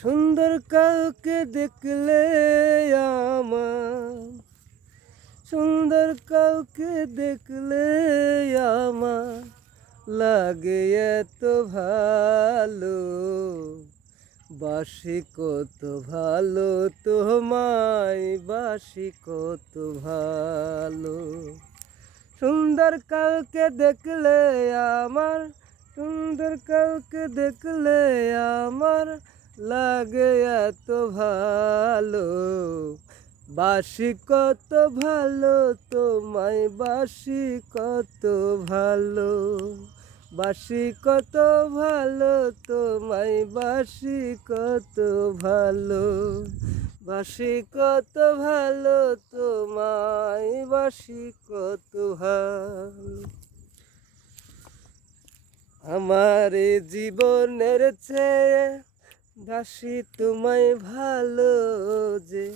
সুন্দর কাউকে দেখলে আমার, সুন্দর কাউকে দেখলে আমার লাগে এত ভালো, বাসি কত ভালো তোমায়, বাসি কত ভালো। সুন্দর কাউকে দেখলে আমার, সুন্দর কাউকে দেখলে আমার লাগে এত ভালো, বাসি কত ভালো তোমায়, বাসি কত ভালো, বাসি কত ভালো তোমায়, বাসি কত ভালো, বাসি কত ভালো তোমায়, বাসি কত ভালো। আমার জীবনের চেয়ে বাসি তোমায় ভালো যে,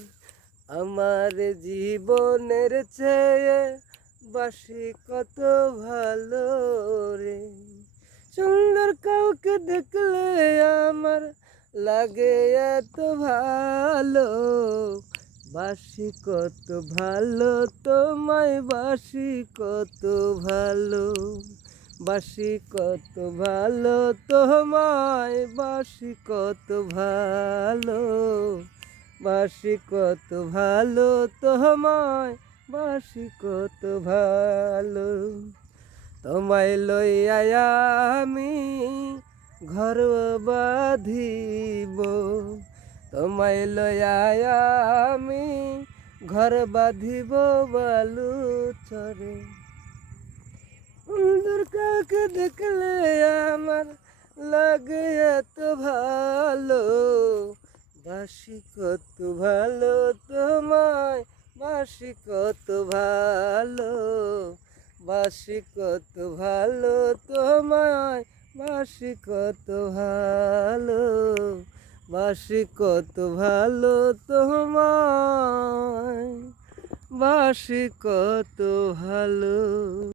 আমার জীবনের চেয়ে বাসি কত ভালো রে। সুন্দর কাউকে দেখলে আমার লাগে এত ভালো, বাসি কত ভালো তোমায়, বাসি কত ভালো, বাসি কত ভালো তোমায়, বাসি কত ভালো, বাসি কত ভালো তোমায়, বাসি কত ভালো। তোমায় লইয়া আমি ঘর বাঁধিব, তোমায় লইয়া আমি ঘর বাঁধিব বালু চরে। সুন্দর কাউকে দেখলে আমার লাগে এত ভালো, বাসি কত ভালো তোমায়, বাসি কত ভালো, বাসি কত ভালো তোমায়, বাসি কত ভালো, বাসি কত ভালো তোমায়, বাসি কত ভালো।